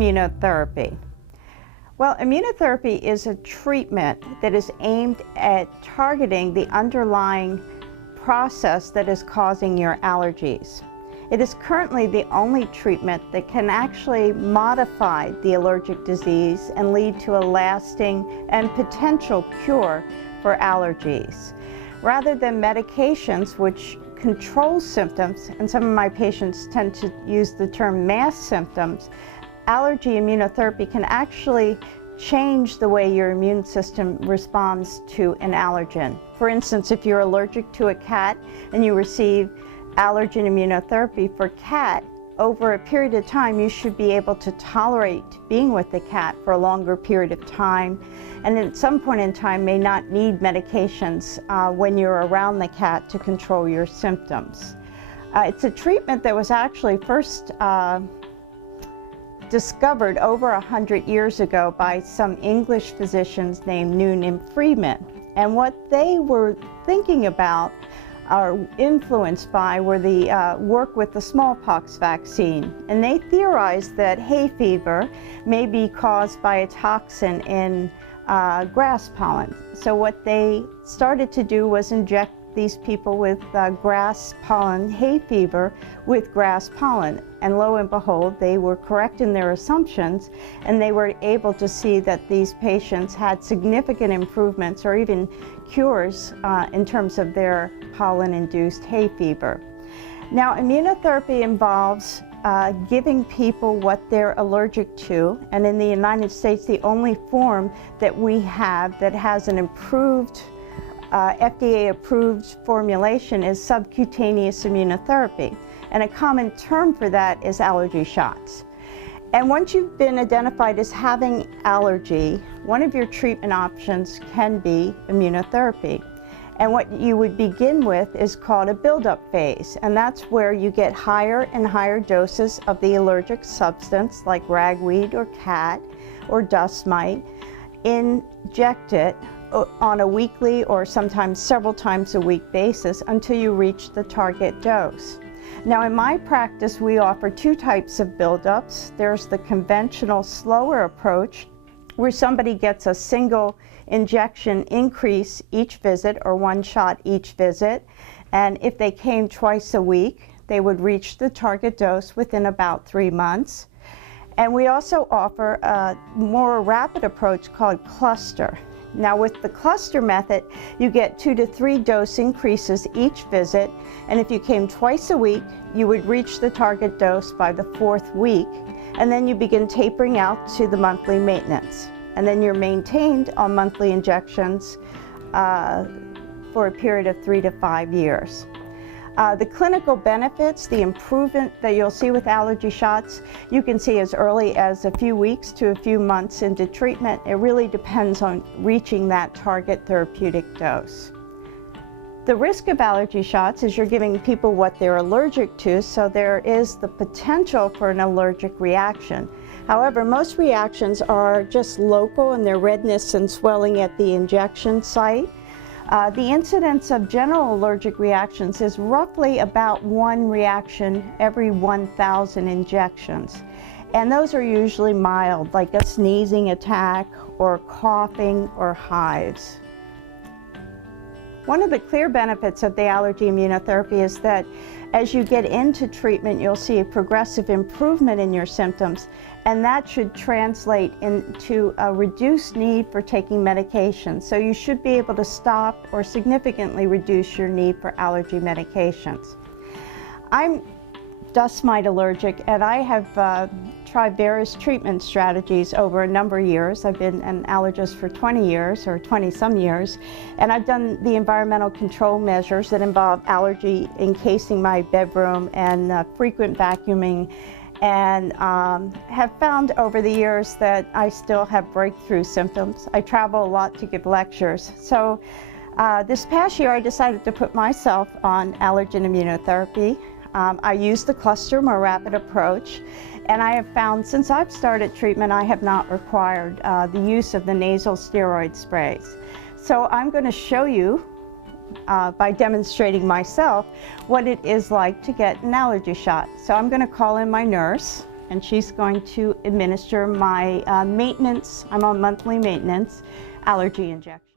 immunotherapy? Well, immunotherapy is a treatment that is aimed at targeting the underlying process that is causing your allergies. It is currently the only treatment that can actually modify the allergic disease and lead to a lasting and potential cure for allergies. Rather than medications which control symptoms, and some of my patients tend to use the term mask symptoms, allergy immunotherapy can actually change the way your immune system responds to an allergen. For instance, if you're allergic to a cat and you receive allergen immunotherapy for cat, over a period of time you should be able to tolerate being with the cat for a longer period of time, and at some point in time may not need medications when you're around the cat to control your symptoms. It's a treatment that was actually first discovered over 100 years ago by some English physicians named Noon and Freeman. And what they were thinking about or influenced by were the work with the smallpox vaccine. And they theorized that hay fever may be caused by a toxin in grass pollen. So what they started to do was inject these people with grass pollen hay fever with grass pollen, and lo and behold, they were correct in their assumptions, and they were able to see that these patients had significant improvements or even cures in terms of their pollen-induced hay fever. Now, immunotherapy involves giving people what they're allergic to, and in the United States, the only form that we have that has an improved FDA-approved formulation is subcutaneous immunotherapy, and a common term for that is allergy shots. And once you've been identified as having allergy, one of your treatment options can be immunotherapy. And what you would begin with is called a buildup phase, and that's where you get higher and higher doses of the allergic substance like ragweed or cat or dust mite, inject it on a weekly or sometimes several times a week basis until you reach the target dose. Now, in my practice, we offer two types of buildups. There's the conventional slower approach, where somebody gets a single injection increase each visit or one shot each visit. And if they came twice a week, they would reach the target dose within about 3 months. And we also offer a more rapid approach called cluster. Now, with the cluster method, you get 2 to 3 dose increases each visit, and if you came twice a week, you would reach the target dose by the 4th week, and then you begin tapering out to the monthly maintenance. And then you're maintained on monthly injections for a period of 3 to 5 years. The clinical benefits, the improvement that you'll see with allergy shots, you can see as early as a few weeks to a few months into treatment. It really depends on reaching that target therapeutic dose. The risk of allergy shots is you're giving people what they're allergic to, so there is the potential for an allergic reaction. However, most reactions are just local and they're redness and swelling at the injection site. The incidence of general allergic reactions is roughly about 1 reaction every 1,000 injections. And those are usually mild, like a sneezing attack or coughing or hives. One of the clear benefits of the allergy immunotherapy is that as you get into treatment, you'll see a progressive improvement in your symptoms, and that should translate into a reduced need for taking medications. So you should be able to stop or significantly reduce your need for allergy medications. I'm dust mite allergic, and I have tried various treatment strategies over a number of years. I've been an allergist for 20 years, or 20-some years, and I've done the environmental control measures that involve allergy encasing my bedroom and frequent vacuuming, and have found over the years that I still have breakthrough symptoms. I travel a lot to give lectures. So this past year I decided to put myself on allergen immunotherapy. I use the cluster, more rapid approach, and I have found since I've started treatment I have not required the use of the nasal steroid sprays. So I'm going to show you by demonstrating myself what it is like to get an allergy shot. So I'm going to call in my nurse. and she's going to administer my maintenance, I'm on monthly maintenance, allergy injection.